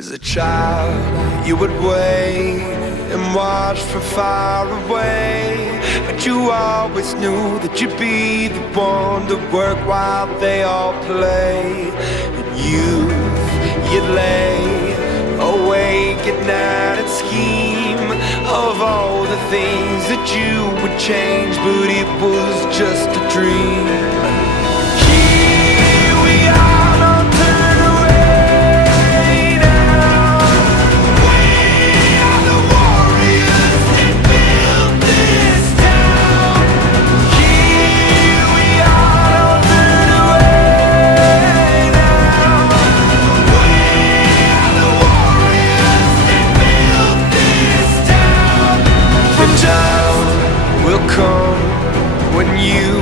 As a child, you would wait and watch from far away, but you always knew that you'd be the one to work while they all play. And you'd lay awake at night and scheme of all the things that you would change, but it was just a dream.